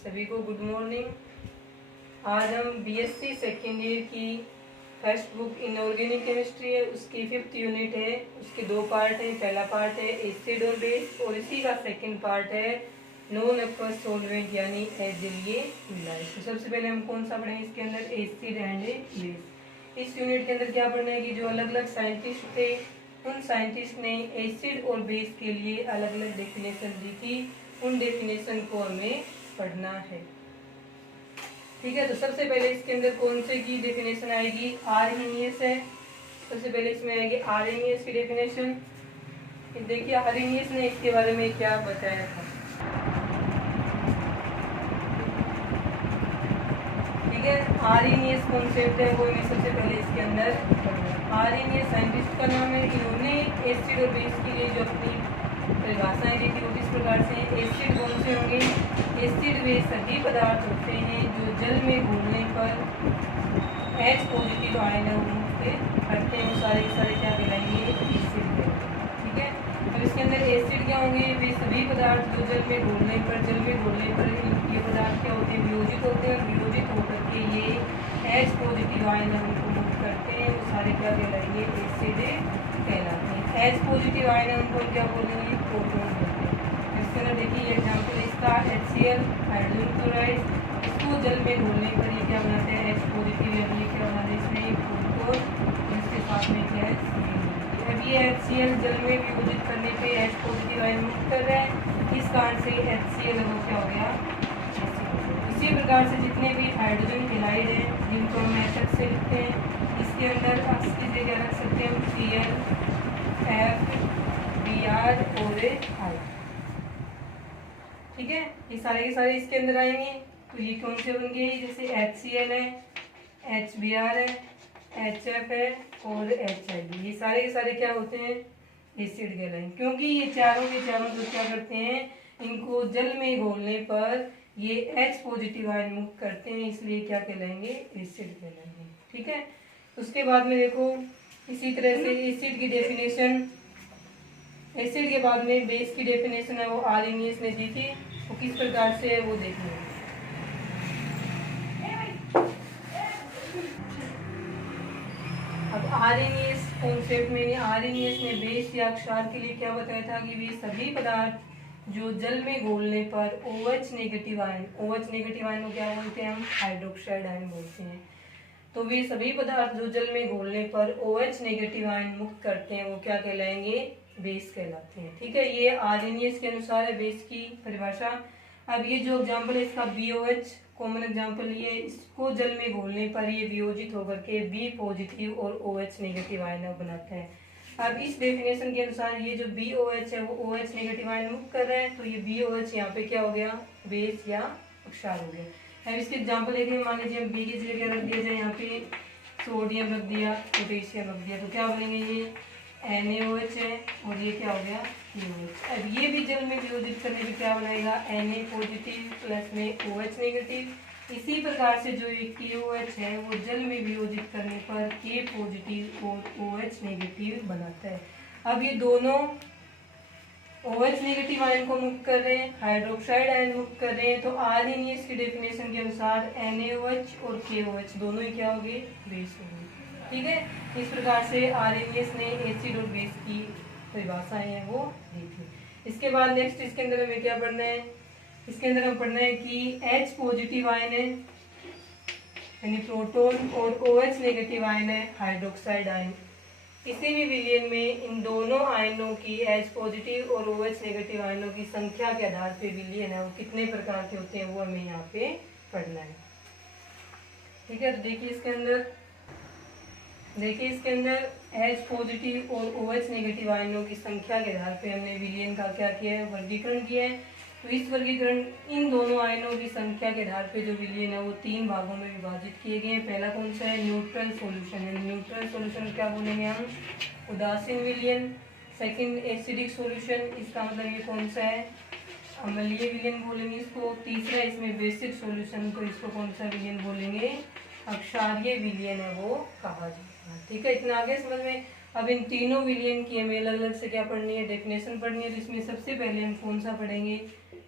सभी को good morning. आज हम बीएससी सेकेंड ईयर की फर्स्ट बुक इनऑर्गेनिक केमिस्ट्री है, उसकी 5th यूनिट है। उसके दो पार्ट है। पहला पार्ट है एसिड और बेस और इसी का सेकंड पार्ट है नॉन एक्वस सॉल्वेंट यानी जलीय मिलाए। तो सबसे पहले हम कौन सा पढ़ेंगे इसके अंदर, एसिड एंड बेस। इस यूनिट के अंदर क्या पढ़ना है कि जो अलग अलग साइंटिस्ट थे उन साइंटिस्ट ने एसिड और बेस के लिए अलग अलग डेफिनेशन दी थी, उन डेफिनेशन को हमें पढ़ना है। ठीक है, तो सबसे पहले इसके अंदर कौन से की डेफिनेशन आएगी, आर्हेनियस है। सबसे पहले इसमें आएगी आर्हेनियस की डेफिनेशन। देखिए आर्हेनियस ने इसके बारे में क्या बताया था। ठीक है, आर्हेनियस कॉन्सेप्ट है वो मैं सबसे पहले इसके अंदर आर्हेनियस साइंटिस्ट का नाम है। इन्होंने एसिड और बेस के लिए जो अपनी परिभाषाएं दी थी वो किस प्रकार से, एसिड कौन से होंगे, एसिड वे सभी पदार्थ होते हैं जो जल में घुलने पर H पॉजिटिव आयन करते हैं, वो सारे के सारे क्या कहलाएंगे, एसिड कहलाएंगे। ठीक है, अब इसके अंदर एसिड क्या होंगे, वे सभी पदार्थ जो जल में घुलने पर ये पदार्थ क्या होते हैं, वियोजित होते हैं। वियोजित होकर के ये H पॉजिटिव आयन उनको मुक्त करते हैं, वो सारे क्या कहलाएंगे, एसिड कहलाते हैं। H पॉजिटिव आयन उनको क्या बोलेंगे, प्रोटॉन बोलते हैं। इसके अंदर देखिए एग्जाम्पल इसका HCl हाइड्रोजन क्लोराइड, इसको जल में घोलने पर ये क्या बनाते हैं, H पॉजिटिव यानी क्या बनाते हैं इसमें प्रोटॉन, इसके साथ में क्या है। अब ये HCl जल में वियोजित करने पे H पॉजिटिव आयन मुक्त कर रहा है, इस कारण से HCl वो क्या हो गया। इसी प्रकार से जितने भी हाइड्रोजन हैलाइड हैं जिनको हम मेथड से लिखते हैं, इसके अंदर इसकी जगह रख सकते हैं Cl, F, Br और I। ठीक है, ये सारे के सारे इसके अंदर आएंगे। तो ये कौन से होंगे, जैसे HCl है, HBr है, HF है और HID, ये सारे के सारे क्या होते हैं, एसिड कहलाएंगे। क्योंकि ये चारों के चारों जो क्या करते हैं, इनको जल में घोलने पर ये H पॉजिटिव आयन मुक्त करते हैं, इसलिए क्या कहलाएंगे, एसिड कहलाएंगे। ठीक है, उसके बाद में देखो इसी तरह से एसिड की डेफिनेशन, एसिड के बाद में बेस की डेफिनेशन है वो आर्हेनियस ने दी थी, वो किस प्रकार से है वो देखेंगे। अब आर्हेनियस कॉन्सेप्ट में आर्हेनियस ने बेस या क्षार के लिए क्या बताया था कि वे सभी पदार्थ जो जल में घोलने पर OH negative ion, OH negative ion को क्या बोलते हैं हम, हाइड्रोक्साइड आयन बोलते हैं। तो वे सभी पदार्थ जो जल में घोलने पर OH नेगेटिव आयन मुक्त करते हैं वो क्या कहलाएंगे, बेस कहलाते हैं। ठीक है, ये आर्हेनियस के अनुसार है बेस की परिभाषा। अब ये जो एग्जाम्पल है इसका BOH कॉमन एग्जाम्पल, ये इसको जल में घोलने पर ये वियोजित होकर के B पॉजिटिव और OH नेगेटिव आयन बनाता है। अब इस डेफिनेशन के अनुसार ये जो BOH है वो OH नेगेटिव आयन मुक्त कर रहा है, तो ये BOH यहाँ पे क्या हो गया, बेस या क्षार हो गया। अब इसके एग्जाम्पल देखें, मान लीजिए B की जगह क्या रख दिया जाए, यहाँ पे सोडियम रख दिया, पोटेशियम रख दिया, तो क्या बनेंगे, ये NaOH है और ये क्या हो गया, KOH। अब ये भी जल में वियोजित करने पे क्या बनाएगा, Na पॉजिटिव प्लस में OH नेगेटिव। इसी प्रकार से जो ये KOH है वो जल में वियोजित करने पर K पॉजिटिव और OH नेगेटिव बनाता है। अब ये दोनों OH नेगेटिव आयन को मुक्त कर रहे हैं, हाइड्रोक्साइड आयन मुक्त कर रहे हैं, तो आर्हेनियस की डेफिनेशन के अनुसार NaOH और KOH दोनों ही क्या होंगे, बेस होंगे। ठीक है, इस प्रकार से आर्हेनियस ने एसिड और बेस की परिभाषाएं हैं वो दी थी। इसके बाद नेक्स्ट इसके अंदर हमें क्या पढ़ना है, इसके अंदर हम पढ़ना है कि H पॉजिटिव आयन है यानी प्रोटॉन और OH नेगेटिव आयन है हाइड्रोक्साइड आयन। किसी भी विलयन में इन दोनों आयनों की H पॉजिटिव और OH नेगेटिव आयनों की संख्या के आधार पे विलयन है वो कितने प्रकार के होते हैं वो हमें यहाँ पे पढ़ना है। ठीक है, तो देखिए इसके अंदर H पॉजिटिव और OH नेगेटिव आयनों की संख्या के आधार पे हमने विलयन का क्या किया है, वर्गीकरण किया है। तो इस वर्गीकरण इन दोनों आयनों की संख्या के आधार पे जो विलयन है वो 3 भागों में विभाजित किए गए हैं। पहला कौन सा है, न्यूट्रल सॉल्यूशन है। न्यूट्रल सॉल्यूशन क्या बोलेंगे हम, उदासीन विलयन। सेकंड एसिडिक सॉल्यूशन, इसका मतलब ये कौन सा है, अम्लीय विलयन बोलेंगे इसको। तीसरा इसमें बेसिक सॉल्यूशन, तो इसको कौन सा विलयन बोलेंगे, अक्षारीय विलयन है वो कहा जाएगा। ठीक है, इतना आगे समझ में। अब इन तीनों विलयन की हमें अलग अलग से क्या पढ़नी है, डेफिनेशन पढ़नी है। तो इसमें सबसे पहले हम कौन सा पढ़ेंगे,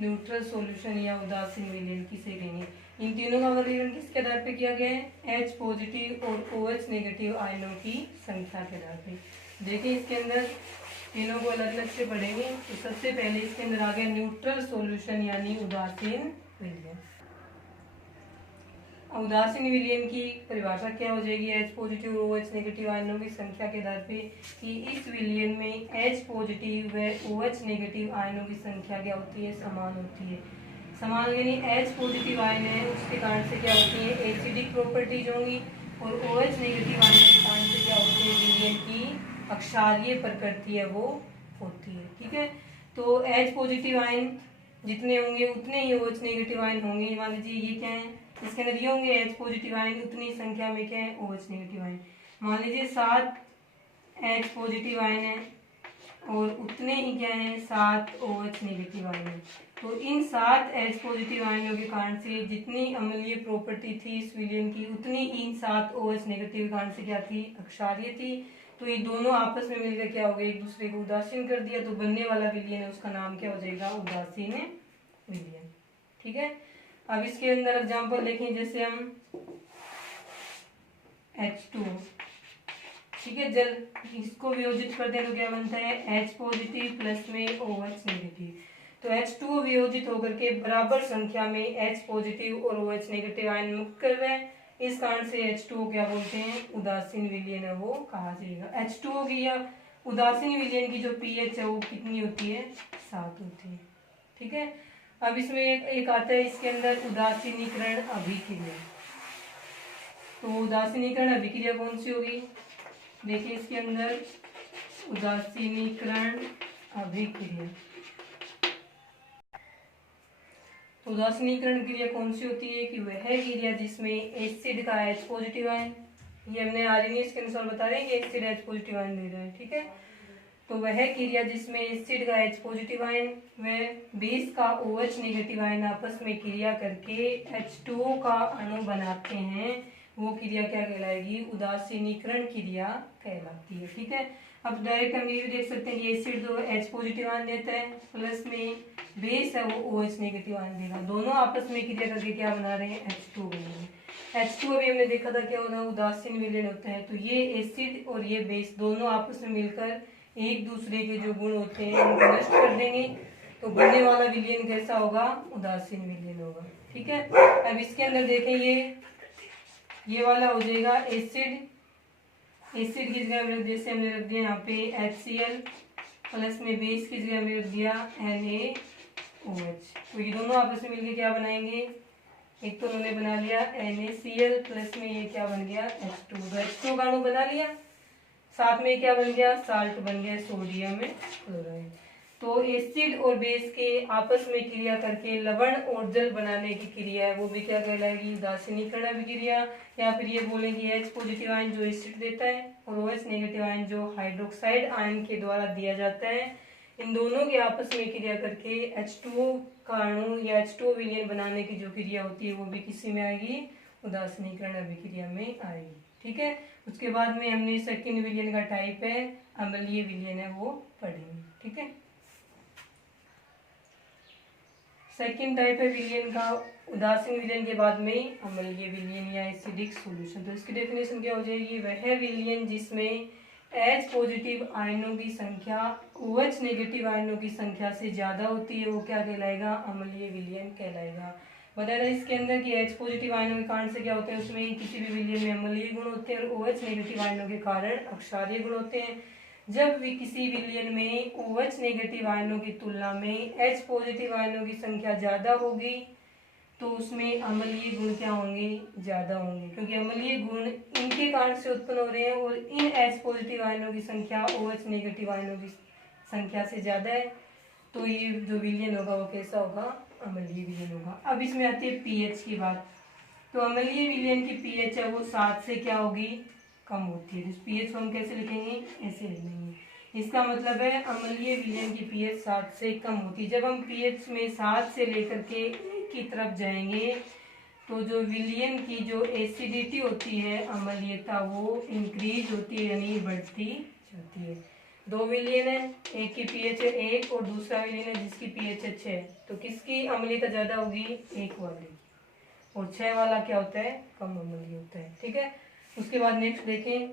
न्यूट्रल सॉल्यूशन या उदासीन विलयन किसे कहेंगे। इन तीनों का वर्गीकरण किसके आधार पे किया गया है, H पॉजिटिव और OH नेगेटिव आयनों की संख्या के आधार पे। देखिए इसके अंदर तीनों को अलग अलग से पढ़ेंगे। तो सबसे पहले इसके अंदर आ गया न्यूट्रल सॉल्यूशन यानी उदासीन विलयन। उदासीन विलयन की परिभाषा क्या हो जाएगी, H पॉजिटिव और OH नेगेटिव आयनों की संख्या के आधार पे कि इस विलयन में H पॉजिटिव व OH नेगेटिव आयनों की संख्या क्या होती है, समान होती है। समान यानी H पॉजिटिव आयन है उसके कारण से क्या होती है, एसिडिक प्रॉपर्टीज होंगी और OH नेगेटिव आयन के कारण से क्या होती है, विलयन की अक्षारीय प्रकृति है वो होती है। ठीक है, तो H पॉजिटिव आयन जितने होंगे उतने ही OH नेगेटिव आयन होंगे। मान लीजिए ये क्या है, इसके अंदर ये होंगे H पॉजिटिव आयन, उतनी संख्या में क्या है, OH नेगेटिव आयन। मान लीजिए 7 H पॉजिटिव आयन है और उतने ही क्या है, 7 OH नेगेटिव आयन है। तो इन 7 H पॉजिटिव आयनों के कारण से जितनी अम्लीय प्रॉपर्टी थी इस विलयन की, उतनी इन 7 OH नेगेटिव के कारण से क्या थी, अक्षारीय थी। तो ये दोनों आपस में मिलकर क्या हो गए, एक दूसरे को उदासीन कर दिया। तो बनने वाला विलयन है उसका नाम क्या हो जाएगा, उदासीन विलयन। ठीक है, अब इसके अंदर एग्जांपल देखें, जैसे हम H2, ठीक है, जल इसको वियोजित करते हैं तो क्या बनता है, H पॉजिटिव प्लस में OH नेगेटिव। तो H2 वियोजित होकर के बराबर संख्या में H पॉजिटिव और OH नेगेटिव आयन मुक्त कर रहे हैं। इस कारण से H2O क्या बोलते हैं, उदासीन विलयन है वो कहा जाएगा। H2O की या उदासीन विलयन की जो pH है वो कितनी होती है, 7 होती है। ठीक है, अब इसमें एक आता है इसके अंदर उदासीनीकरण अभिक्रिया। तो उदासीनीकरण अभिक्रिया कौन सी होगी, देखिए इसके अंदर उदासीनीकरण अभिक्रिया। उदासीनीकरण क्रिया कौन सी होती है कि वह क्रिया जिसमें एसिड का H पॉजिटिव आयन, ये हमने आर्सेनिक के अनुसार बता रहे हैं कि एसिड H पॉजिटिव आयन दे रहा है। ठीक है, तो वह क्रिया जिसमें एसिड का H पॉजिटिव आयन व बेस का OH नेगेटिव आयन आपस में क्रिया करके H2O का अणु बनाते हैं, वो क्रिया क्या कहलाएगी, उदासीनीकरण क्रिया कहलाती है। ठीक है, अब डायरेक्ट हम ये भी देख सकते हैं कि एसिड जो H पॉजिटिव आयन देता है प्लस में बेस है वो OH नेगेटिव आयन देगा, दोनों आपस में क्रिया करके क्या बना रहे हैं, H2O बना रहे हैं। H2O भी हमने देखा था क्या होता है, उदासीन विलयन होता है। तो ये एसिड और ये बेस दोनों आपस में मिलकर एक दूसरे के जो गुण होते हैं उनको नष्ट कर देंगे, तो बनने वाला विलयन कैसा होगा, उदासीन विलयन होगा। ठीक है, अब इसके अंदर देखें ये वाला हो जाएगा एसिड, एसिड की जगह जैसे हमने रख दिया यहाँ पे HCl प्लस में बेस की जगह में रख दिया NaOH। तो ये दोनों आपस में मिलकर क्या बनाएंगे, एक तो उन्होंने बना लिया NaCl प्लस में ये क्या बन गया, H2। H2 का अणु बना लिया, साथ में क्या बन गया, साल्ट बन गया, सोडियम क्लोराइड। तो एसिड और बेस के आपस में क्रिया करके लवण और जल बनाने की क्रिया है वो भी क्या कहलाएगी, उदासीनीकरण अभिक्रिया। या फिर ये बोलेंगे H पॉजिटिव आयन जो एसिड देता है और OH नेगेटिव आयन जो हाइड्रोक्साइड आयन के द्वारा दिया जाता है, इन दोनों के आपस में क्रिया करके H2O का अणु या H2O विलयन बनाने की जो क्रिया होती है वो भी किसी में आएगी, उदासीनीकरण अभिक्रिया में आएगी। ठीक है, उसके बाद में हमने सेकंड विलयन का टाइप है अम्लीय विलयन है वो पढ़ेंगे। ठीक है, सेकंड टाइप है विलयन का उदासीन विलयन के बाद में अम्लीय विलयन या एसिडिक सॉल्यूशन। तो इसकी डेफिनेशन क्या हो जाएगी, वह विलयन जिसमें H पॉजिटिव आयनों की संख्या OH नेगेटिव आयनों की संख्या से ज्यादा होती है वो क्या कहलाएगा, अम्लीय विलयन कहलाएगा। बताया था इसके अंदर कि H पॉजिटिव आयनों के कारण से क्या होता है, उसमें किसी भी विलयन में अम्लीय गुण होते हैं और OH नेगेटिव आयनों के कारण अक्षारीय गुण होते हैं। जब भी किसी विलयन में OH नेगेटिव आयनों की तुलना में H पॉजिटिव आयनों की संख्या ज्यादा होगी तो उसमें अम्लीय गुण क्या होंगे, ज्यादा होंगे, क्योंकि अम्लीय गुण इनके कारण से उत्पन्न हो रहे हैं और इन H पॉजिटिव आयनों की संख्या OH नेगेटिव आयनों की संख्या से ज्यादा है। तो ये जो विलयन होगा वो कैसा होगा, अम्लीय विलयन होगा। अब इसमें आती है पीएच की बात। तो अम्लीय विलयन की पीएच है वो 7 से क्या होगी, कम होती है। तो पीएच को हम कैसे लिखेंगे, ऐसे लिखेंगे। इसका मतलब है अम्लीय विलयन की पीएच 7 से कम होती है। जब हम पीएच में 7 से लेकर के 1 की तरफ जाएंगे तो जो विलयन की जो एसिडिटी होती है, अम्लीयता, वो इंक्रीज होती है यानी बढ़ती जाती है। दो विलियन है, एक की पीएच है 1 और दूसरा विलियन है जिसकी पीएच है 6, तो किसकी अम्लीयता ज़्यादा होगी? 1 वाली। और 6 वाला क्या होता है? कम अम्लीय होता है। ठीक है, उसके बाद नेक्स्ट देखें